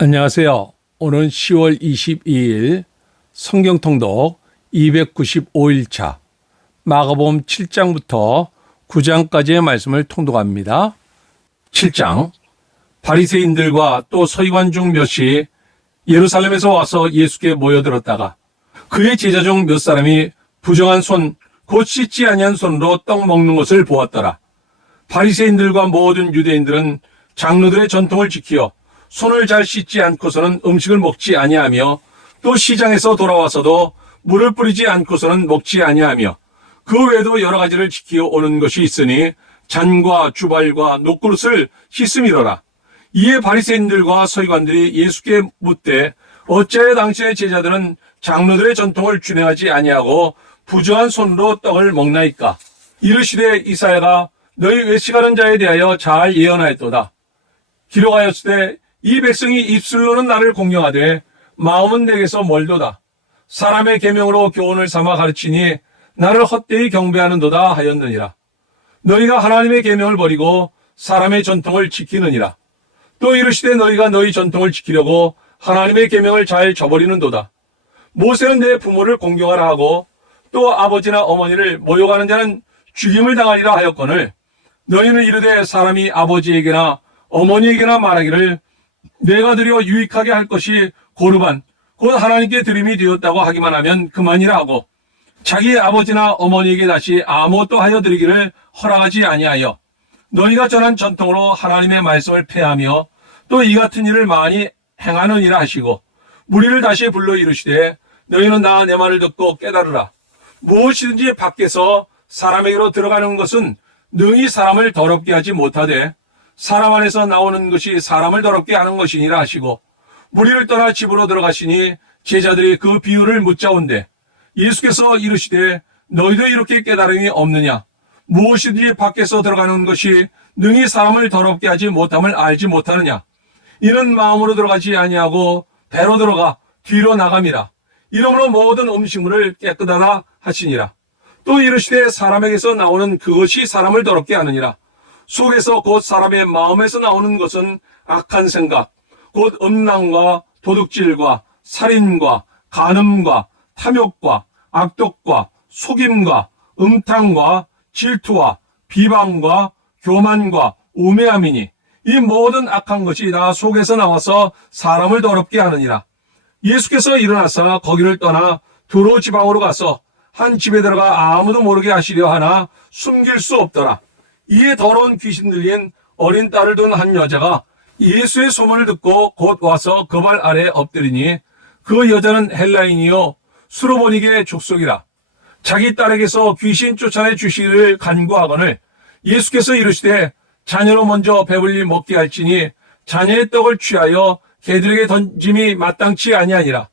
안녕하세요. 오늘은 10월 22일 성경통독 295일차 마가복음 7장부터 9장까지의 말씀을 통독합니다. 7장 바리새인들과 또 서기관 중 몇이 예루살렘에서 와서 예수께 모여들었다가 그의 제자 중 몇 사람이 부정한 손, 곧 씻지 아니한 손으로 떡 먹는 것을 보았더라. 바리새인들과 모든 유대인들은 장로들의 전통을 지키어 손을 잘 씻지 않고서는 음식을 먹지 아니하며 또 시장에서 돌아와서도 물을 뿌리지 않고서는 먹지 아니하며 그 외에도 여러 가지를 지키어 오는 것이 있으니 잔과 주발과 녹그릇을 씻음이로라. 이에 바리새인들과 서기관들이 예수께 묻되 어찌하여 당신의 제자들은 장로들의 전통을 준행하지 아니하고 부정한 손으로 떡을 먹나이까? 이르시되 이사야가 너희 외식하는 자에 대하여 잘 예언하였도다. 기록하였으되 이 백성이 입술로는 나를 공경하되 마음은 내게서 멀도다. 사람의 계명으로 교훈을 삼아 가르치니 나를 헛되이 경배하는도다 하였느니라. 너희가 하나님의 계명을 버리고 사람의 전통을 지키느니라. 또 이르시되 너희가 너희 전통을 지키려고 하나님의 계명을 잘 저버리는도다. 모세는 내 부모를 공경하라 하고 또 아버지나 어머니를 모욕하는 자는 죽임을 당하리라 하였거늘 너희는 이르되 사람이 아버지에게나 어머니에게나 말하기를 내가 드려 유익하게 할 것이 고르반 곧 하나님께 드림이 되었다고 하기만 하면 그만이라 하고 자기 아버지나 어머니에게 다시 아무것도 하여 드리기를 허락하지 아니하여 너희가 전한 전통으로 하나님의 말씀을 폐하며 또 이 같은 일을 많이 행하느니라 하시고 무리를 다시 불러 이르시되 너희는 나 내 말을 듣고 깨달으라. 무엇이든지 밖에서 사람에게로 들어가는 것은 능히 사람을 더럽게 하지 못하되 사람 안에서 나오는 것이 사람을 더럽게 하는 것이니라 하시고 무리를 떠나 집으로 들어가시니 제자들이 그 비유를 묻자온대 예수께서 이르시되 너희도 이렇게 깨달음이 없느냐? 무엇이든지 밖에서 들어가는 것이 능히 사람을 더럽게 하지 못함을 알지 못하느냐? 이는 마음으로 들어가지 아니하고 배로 들어가 뒤로 나감이라. 이러므로 모든 음식물을 깨끗하다 하시니라. 또 이르시되 사람에게서 나오는 그것이 사람을 더럽게 하느니라. 속에서 곧 사람의 마음에서 나오는 것은 악한 생각, 곧 음란과 도둑질과 살인과 간음과 탐욕과 악독과 속임과 음탕과 질투와 비방과 교만과 우매함이니 이 모든 악한 것이 다 속에서 나와서 사람을 더럽게 하느니라. 예수께서 일어나서 거기를 떠나 두로 지방으로 가서 한 집에 들어가 아무도 모르게 하시려 하나 숨길 수 없더라. 이에 더러운 귀신 들린 어린 딸을 둔 한 여자가 예수의 소문을 듣고 곧 와서 그 발 아래 엎드리니 그 여자는 헬라인이요 수로보니게 족속이라. 자기 딸에게서 귀신 쫓아내 주시기를 간구하거늘 예수께서 이르시되 자녀로 먼저 배불리 먹게 할지니 자녀의 떡을 취하여 개들에게 던짐이 마땅치 아니하니라.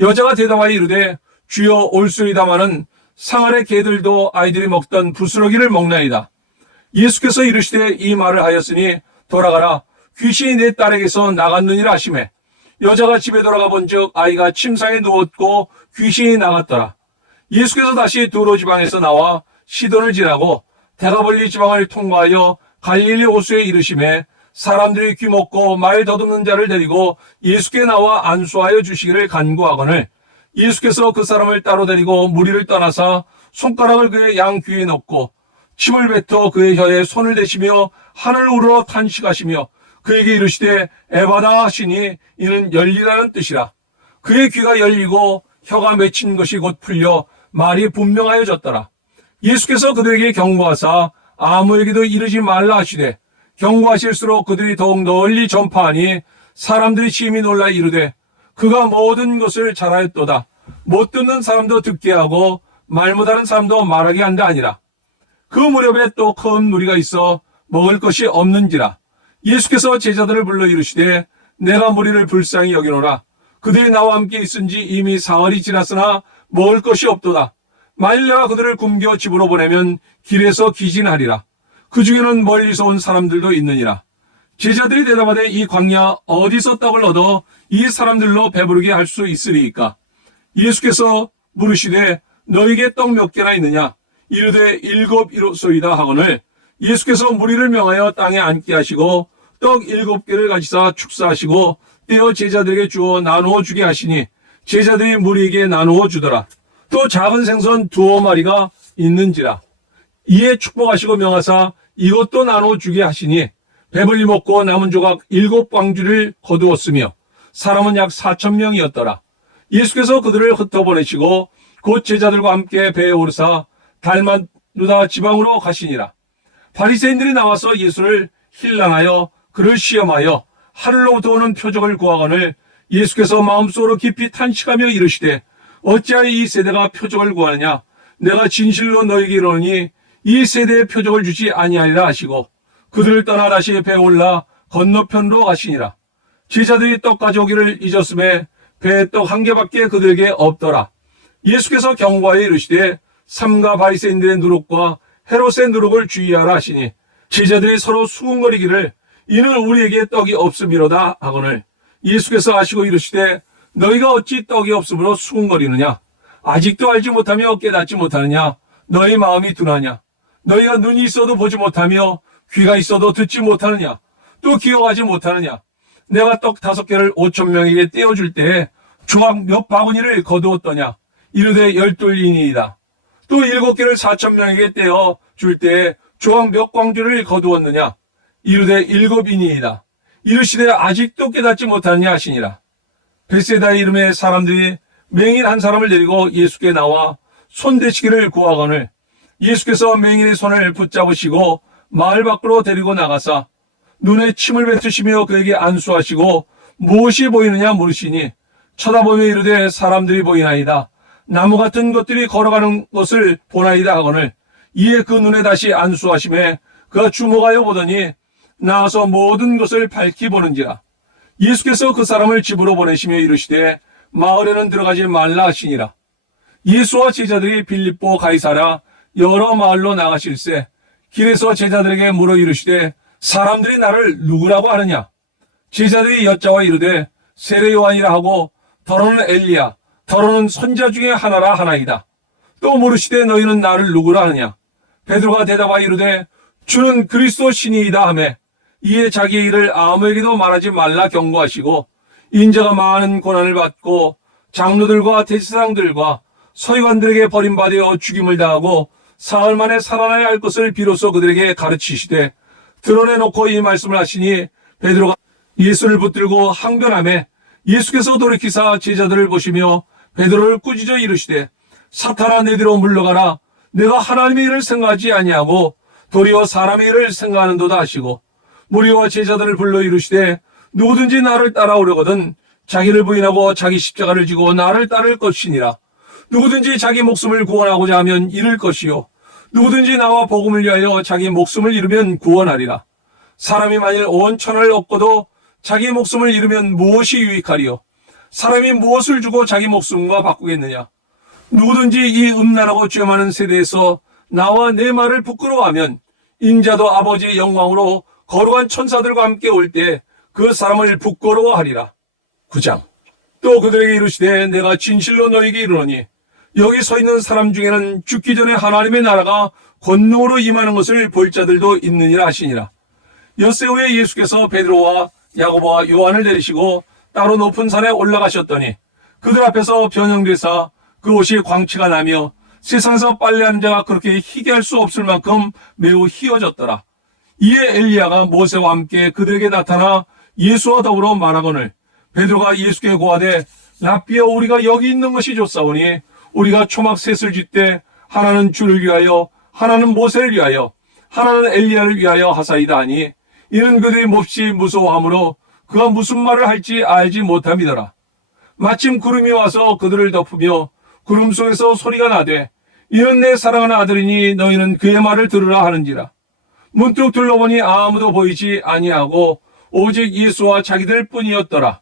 여자가 대답하여 이르되 주여 올소이다마는 상 아래 개들도 아이들이 먹던 부스러기를 먹나이다. 예수께서 이르시되 이 말을 하였으니 돌아가라 귀신이 내 딸에게서 나갔느니라 하시매 여자가 집에 돌아가 본즉 아이가 침상에 누웠고 귀신이 나갔더라. 예수께서 다시 두로 지방에서 나와 시돈을 지나고 데가볼리 지방을 통과하여 갈릴리 호수에 이르시매 사람들이 귀먹고 말 더듬는 자를 데리고 예수께 나와 안수하여 주시기를 간구하거늘 예수께서 그 사람을 따로 데리고 무리를 떠나사 손가락을 그의 양 귀에 넣고 침을 뱉어 그의 혀에 손을 대시며 하늘 우러러 탄식하시며 그에게 이르시되 에바다 하시니 이는 열리라는 뜻이라. 그의 귀가 열리고 혀가 맺힌 것이 곧 풀려 말이 분명하여졌더라. 예수께서 그들에게 경고하사 아무에게도 이르지 말라 하시되 경고하실수록 그들이 더욱 널리 전파하니 사람들이 심히 놀라 이르되 그가 모든 것을 잘하였도다. 못 듣는 사람도 듣게 하고 말 못하는 사람도 말하게 한다 아니라. 그 무렵에 또 큰 무리가 있어 먹을 것이 없는지라. 예수께서 제자들을 불러 이르시되 내가 무리를 불쌍히 여기노라. 그들이 나와 함께 있은지 이미 사흘이 지났으나 먹을 것이 없도다. 만일 내가 그들을 굶겨 집으로 보내면 길에서 기진하리라. 그 중에는 멀리서 온 사람들도 있느니라. 제자들이 대답하되 이 광야 어디서 떡을 얻어 이 사람들로 배부르게 할 수 있으리이까? 예수께서 물으시되 너에게 떡 몇 개나 있느냐? 이르되 7이로소이다 하거늘 예수께서 무리를 명하여 땅에 앉게 하시고 떡 7개를 가지사 축사하시고 떼어 제자들에게 주어 나누어 주게 하시니 제자들이 무리에게 나누어 주더라. 또 작은 생선 2마리가 있는지라. 이에 축복하시고 명하사 이것도 나누어 주게 하시니 배불리 먹고 남은 조각 7광주를 거두었으며 사람은 약 4,000명이었더라. 예수께서 그들을 흩어보내시고 곧 제자들과 함께 배에 오르사 달마누다 지방으로 가시니라. 바리새인들이 나와서 예수를 힐난하여 그를 시험하여 하늘로부터 오는 표적을 구하거늘 예수께서 마음속으로 깊이 탄식하며 이르시되 어찌하여 이 세대가 표적을 구하느냐. 내가 진실로 너희에게 이르노니 이 세대에 표적을 주지 아니하리라 하시고 그들을 떠나 다시 배에 올라 건너편으로 가시니라. 제자들이 떡 가져오기를 잊었음에 배에 떡 1개밖에 그들에게 없더라. 예수께서 경고하여 이르시되 삼가 바리새인들의 누룩과 헤롯의 누룩을 주의하라 하시니 제자들이 서로 수군거리기를 이는 우리에게 떡이 없음이로다 하거늘 예수께서 아시고 이르시되 너희가 어찌 떡이 없음으로 수군거리느냐. 아직도 알지 못하며 깨닫지 못하느냐. 너희 마음이 둔하냐. 너희가 눈이 있어도 보지 못하며 귀가 있어도 듣지 못하느냐. 또 기억하지 못하느냐. 내가 떡 5개를 5,000명에게 떼어줄 때에 조각 몇 바구니를 거두었더냐. 이르되 12인이다. 또 7개를 4,000명에게 떼어 줄 때에 조각 몇 광주를 거두었느냐. 이르되 7인이다. 이르시되 아직도 깨닫지 못하느냐 하시니라. 벳세다 이름의 사람들이 맹인 한 사람을 데리고 예수께 나와 손대시기를 구하거늘 예수께서 맹인의 손을 붙잡으시고 마을 밖으로 데리고 나가사 눈에 침을 뱉으시며 그에게 안수하시고 무엇이 보이느냐 물으시니 쳐다보며 이르되 사람들이 보이나이다. 나무 같은 것들이 걸어가는 것을 보나이다 하거늘 이에 그 눈에 다시 안수하심에 그가 주목하여 보더니 나와서 모든 것을 밝히 보는지라. 예수께서 그 사람을 집으로 보내시며 이르시되 마을에는 들어가지 말라 하시니라. 예수와 제자들이 빌립보 가이사랴 여러 마을로 나가실세 길에서 제자들에게 물어 이르시되 사람들이 나를 누구라고 하느냐. 제자들이 여짜와 이르되 세례 요한이라 하고 더러는 엘리야 더러는 선자 중에 하나라 하나이다. 또 물으시되 너희는 나를 누구라 하느냐. 베드로가 대답하여 이르되 주는 그리스도 신이이다 하매 이에 자기의 일을 아무에게도 말하지 말라 경고하시고 인자가 많은 고난을 받고 장로들과 대제사장들과 서기관들에게 버림받아 죽임을 당하고 사흘 만에 살아나야 할 것을 비로소 그들에게 가르치시되 드러내놓고 이 말씀을 하시니 베드로가 예수를 붙들고 항변하매 예수께서 돌이키사 제자들을 보시며 베드로를 꾸짖어 이르시되 사탄아 내 뒤로 물러가라. 내가 하나님의 일을 생각하지 아니하고 도리어 사람의 일을 생각하는도다 하시고 무리와 제자들을 불러 이르시되 누구든지 나를 따라오려거든 자기를 부인하고 자기 십자가를 지고 나를 따를 것이니라. 누구든지 자기 목숨을 구원하고자 하면 잃을 것이요 누구든지 나와 복음을 위하여 자기 목숨을 잃으면 구원하리라. 사람이 만일 온 천하를 얻고도 자기 목숨을 잃으면 무엇이 유익하리요. 사람이 무엇을 주고 자기 목숨과 바꾸겠느냐. 누구든지 이 음란하고 죄 많은 세대에서 나와 내 말을 부끄러워하면 인자도 아버지의 영광으로 거룩한 천사들과 함께 올 때 그 사람을 부끄러워하리라. 9장. 또 그들에게 이르시되 내가 진실로 너희에게 이르노니 여기 서 있는 사람 중에는 죽기 전에 하나님의 나라가 권능으로 임하는 것을 볼 자들도 있느니라 하시니라. 엿새 후에 예수께서 베드로와 야고보와 요한을 내리시고 따로 높은 산에 올라가셨더니 그들 앞에서 변형되사 그 옷이 광채가 나며 세상에서 빨래하는 자가 그렇게 희게 할 수 없을 만큼 매우 희어졌더라. 이에 엘리야가 모세와 함께 그들에게 나타나 예수와 더불어 말하거늘 베드로가 예수께 고하되 랍비여 우리가 여기 있는 것이 좋사오니 우리가 초막 셋을 짓되 하나는 주를 위하여 하나는 모세를 위하여 하나는 엘리야를 위하여 하사이다 하니 이는 그들이 몹시 무서워하므로 그가 무슨 말을 할지 알지 못함이더라. 마침 구름이 와서 그들을 덮으며 구름 속에서 소리가 나되 이는 내 사랑하는 아들이니 너희는 그의 말을 들으라 하는지라. 문득 둘러보니 아무도 보이지 아니하고 오직 예수와 자기들 뿐이었더라.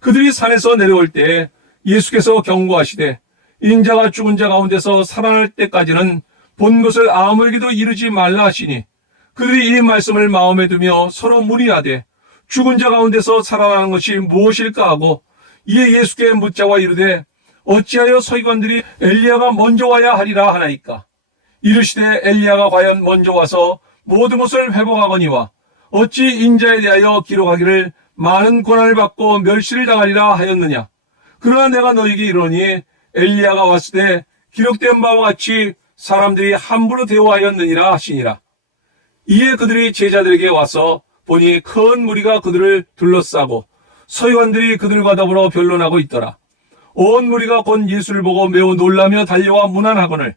그들이 산에서 내려올 때 예수께서 경고하시되 인자가 죽은 자 가운데서 살아날 때까지는 본 것을 아무에게도 이르지 말라 하시니 그들이 이 말씀을 마음에 두며 서로 문의하되 죽은 자 가운데서 살아나는 것이 무엇일까 하고 이에 예수께 묻자와 이르되 어찌하여 서기관들이 엘리야가 먼저 와야 하리라 하나이까. 이르시되 엘리야가 과연 먼저 와서 모든 것을 회복하거니와 어찌 인자에 대하여 기록하기를 많은 고난을 받고 멸시를 당하리라 하였느냐. 그러나 내가 너희에게 이르노니 엘리야가 왔을 때 기록된 바와 같이 사람들이 함부로 대우하였느니라 하시니라. 이에 그들이 제자들에게 와서 보니 큰 무리가 그들을 둘러싸고 서기관들이 그들과 더불어 변론하고 있더라. 온 무리가 곧 예수를 보고 매우 놀라며 달려와 문안하거늘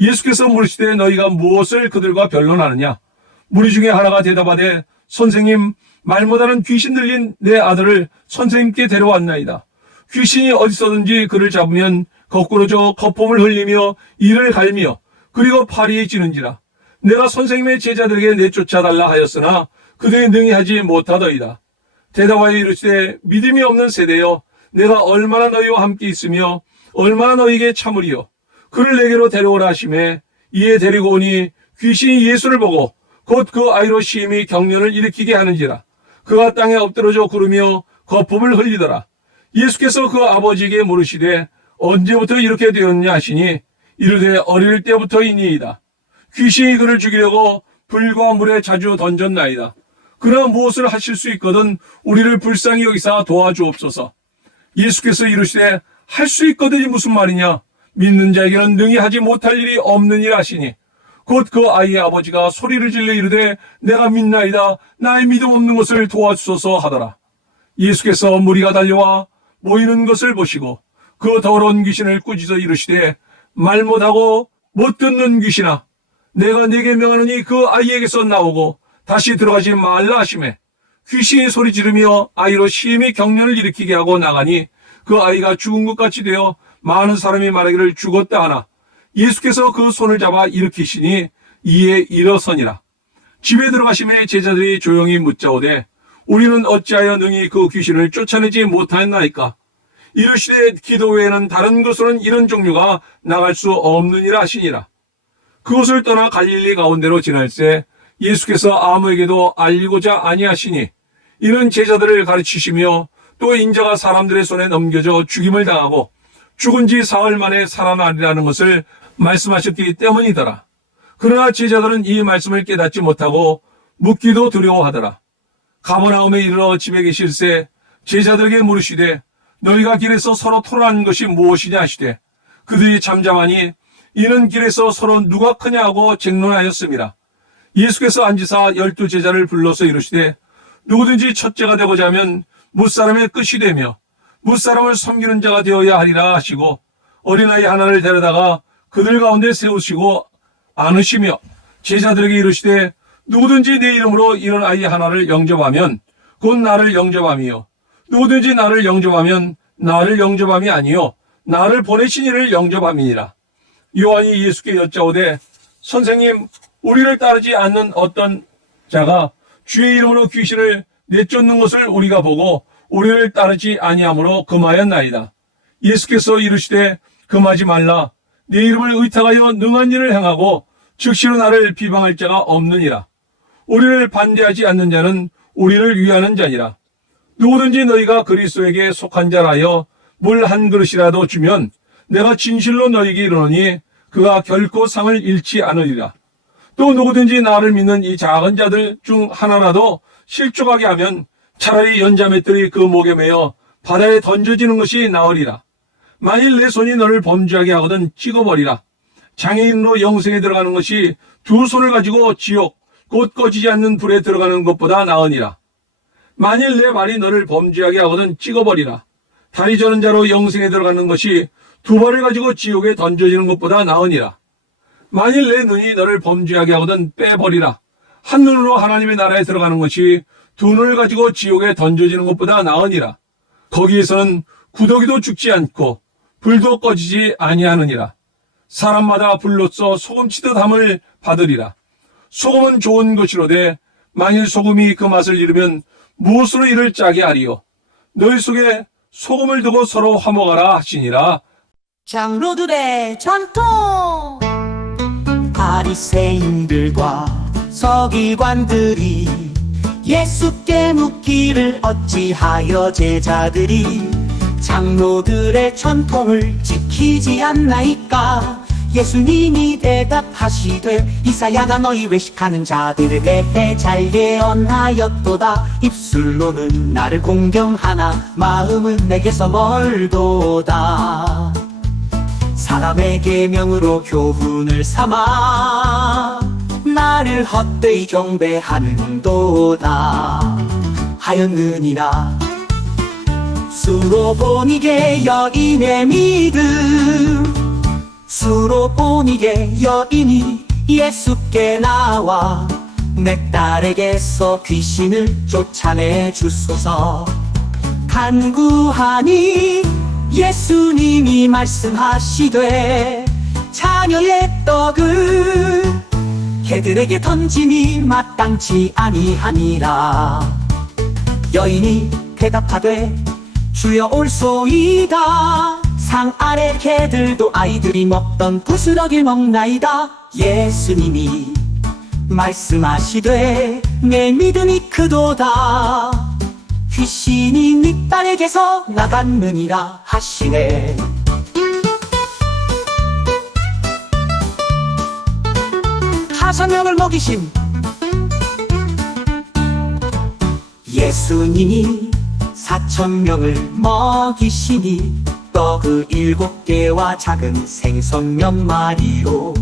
예수께서 물으시되 너희가 무엇을 그들과 변론하느냐. 무리 중에 하나가 대답하되 선생님, 말 못하는 귀신 들린 내 아들을 선생님께 데려왔나이다. 귀신이 어디서든지 그를 잡으면 거꾸로 저 거품을 흘리며 이를 갈며 그리고 파리에 찌는지라. 내가 선생님의 제자들에게 내쫓아달라 하였으나 그들이 능히 하지 못하더이다. 대답하여 이르시되 믿음이 없는 세대여, 내가 얼마나 너희와 함께 있으며 얼마나 너희에게 참으리요. 그를 내게로 데려오라 하시매 이에 데리고 오니 귀신이 예수를 보고 곧 그 아이로 심히 경련을 일으키게 하는지라. 그가 땅에 엎드러져 구르며 거품을 흘리더라. 예수께서 그 아버지에게 물으시되 언제부터 이렇게 되었냐 하시니 이르되 어릴 때부터이니이다. 귀신이 그를 죽이려고 불과 물에 자주 던졌나이다. 그러나 무엇을 하실 수 있거든 우리를 불쌍히 여기사 도와주옵소서. 예수께서 이르시되 할 수 있거든이 무슨 말이냐. 믿는 자에게는 능히 하지 못할 일이 없느니라 하시니 곧 그 아이의 아버지가 소리를 질러 이르되 내가 믿나이다. 나의 믿음 없는 것을 도와주소서 하더라. 예수께서 무리가 달려와 모이는 것을 보시고 그 더러운 귀신을 꾸짖어 이르시되 말 못하고 못 듣는 귀신아, 내가 네게 명하노니 그 아이에게서 나오고 다시 들어가지 말라 하시매 귀신이 소리 지르며 아이로 심히 경련을 일으키게 하고 나가니 그 아이가 죽은 것 같이 되어 많은 사람이 말하기를 죽었다 하나 예수께서 그 손을 잡아 일으키시니 이에 일어서니라. 집에 들어가심에 제자들이 조용히 묻자오되 우리는 어찌하여 능히 그 귀신을 쫓아내지 못하였나이까. 이르시되 기도 외에는 다른 것으로는 이런 종류가 나갈 수 없느니라 하시니라. 그곳을 떠나 갈릴리 가운데로 지날새 예수께서 아무에게도 알리고자 아니하시니 이는 제자들을 가르치시며 또 인자가 사람들의 손에 넘겨져 죽임을 당하고 죽은 지 사흘 만에 살아나리라는 것을 말씀하셨기 때문이더라. 그러나 제자들은 이 말씀을 깨닫지 못하고 묻기도 두려워하더라. 가버나움에 이르러 집에 계실새 제자들에게 물으시되 너희가 길에서 서로 토론하는 것이 무엇이냐 하시되 그들이 잠잠하니 이는 길에서 서로 누가 크냐 하고 쟁론하였습니다. 예수께서 앉으사 12 제자를 불러서 이르시되 누구든지 첫째가 되고자 하면 뭇사람의 끝이 되며 뭇사람을 섬기는 자가 되어야 하리라 하시고 어린아이 하나를 데려다가 그들 가운데 세우시고 안으시며 제자들에게 이르시되 누구든지 내 이름으로 이런 아이 하나를 영접하면 곧 나를 영접함이요 누구든지 나를 영접하면 나를 영접함이 아니요 나를 보내신 이를 영접함이니라. 요한이 예수께 여짜오되 선생님, 우리를 따르지 않는 어떤 자가 주의 이름으로 귀신을 내쫓는 것을 우리가 보고 우리를 따르지 아니하므로 금하였나이다. 예수께서 이르시되 금하지 말라. 내 이름을 의탁하여 능한 일을 행하고 즉시로 나를 비방할 자가 없느니라. 우리를 반대하지 않는 자는 우리를 위하는 자니라. 누구든지 너희가 그리스도에게 속한 자라여 물 한 그릇이라도 주면 내가 진실로 너희에게 이르노니 그가 결코 상을 잃지 않으리라. 또 누구든지 나를 믿는 이 작은 자들 중 하나라도 실족하게 하면 차라리 연자맷들이 그 목에 매어 바다에 던져지는 것이 나으리라. 만일 내 손이 너를 범죄하게 하거든 찍어버리라. 장애인으로 영생에 들어가는 것이 두 손을 가지고 지옥 곧 꺼지지 않는 불에 들어가는 것보다 나으니라. 만일 내 발이 너를 범죄하게 하거든 찍어버리라. 다리 저는 자로 영생에 들어가는 것이 두 발을 가지고 지옥에 던져지는 것보다 나으니라. 만일 내 눈이 너를 범죄하게 하거든 빼버리라. 한 눈으로 하나님의 나라에 들어가는 것이 두 눈을 가지고 지옥에 던져지는 것보다 나으니라. 거기에서는 구더기도 죽지 않고 불도 꺼지지 아니하느니라. 사람마다 불로써 소금치듯 함을 받으리라. 소금은 좋은 것이로되 만일 소금이 그 맛을 잃으면 무엇으로 이를 짜게 하리요. 너희 속에 소금을 두고 서로 화목하라 하시니라. 장로들의 전통. 바리새인들과 서기관들이 예수께 묻기를 어찌하여 제자들이 장로들의 전통을 지키지 않나이까. 예수님이 대답하시되 이사야가 너희 외식하는 자들에게 잘 예언하였도다. 입술로는 나를 공경하나 마음은 내게서 멀도다. 사람의 계명으로 교훈을 삼아 나를 헛되이 경배하는도다. 하였느니라 수로 보니게 여인의 믿음, 수로 보니게 여인이 예수께 나와 내 딸에게서 귀신을 쫓아내 주소서 간구하니 예수님이 말씀하시되 자녀의 떡을 개들에게 던짐이 마땅치 아니하니라. 여인이 대답하되 주여 올소이다. 상 아래 개들도 아이들이 먹던 부스러기를 먹나이다. 예수님이 말씀하시되 내 믿음이 크도다. 귀신이 네 딸에게서 나갔느니라 하시네. 하사명을 먹이심. 예수님이 4,000명을 먹이시니 떡 7개와 작은 생선 몇 마리로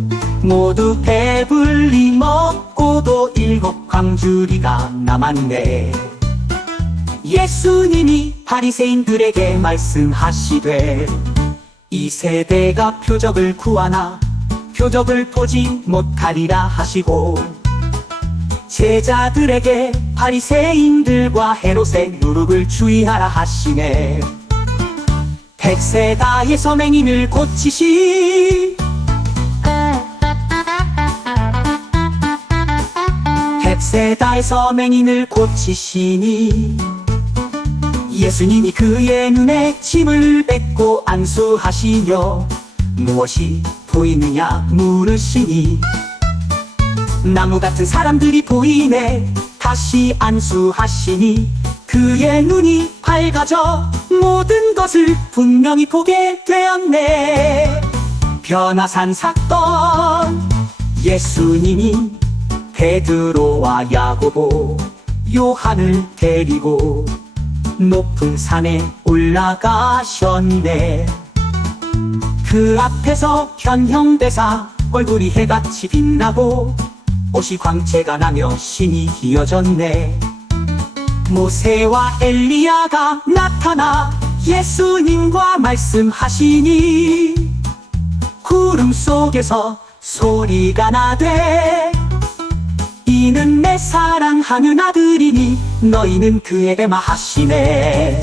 모두 배불리 먹고도 7광주리가 남았네. 예수님이 바리새인들에게 말씀하시되 이 세대가 표적을 구하나 표적을 보지 못하리라 하시고 제자들에게 바리새인들과 헤롯의 누룩을 주의하라 하시네. 벳세다에서 맹인을 고치시 벳세다에서 맹인을 고치시니 예수님이 그의 눈에 침을 뱉고 안수하시며 무엇이 보이느냐 물으시니 나무 같은 사람들이 보이네. 다시 안수하시니 그의 눈이 밝아져 모든 것을 분명히 보게 되었네. 변화산 사건. 예수님이 베드로와 야고보 요한을 데리고 높은 산에 올라가셨네. 그 앞에서 현형대사 얼굴이 해같이 빛나고 옷이 광채가 나며 신이 희어졌네. 모세와 엘리야가 나타나 예수님과 말씀하시니 구름 속에서 소리가 나되 이는 내 사랑하는 아들이니 너희는 그에게만 하시네.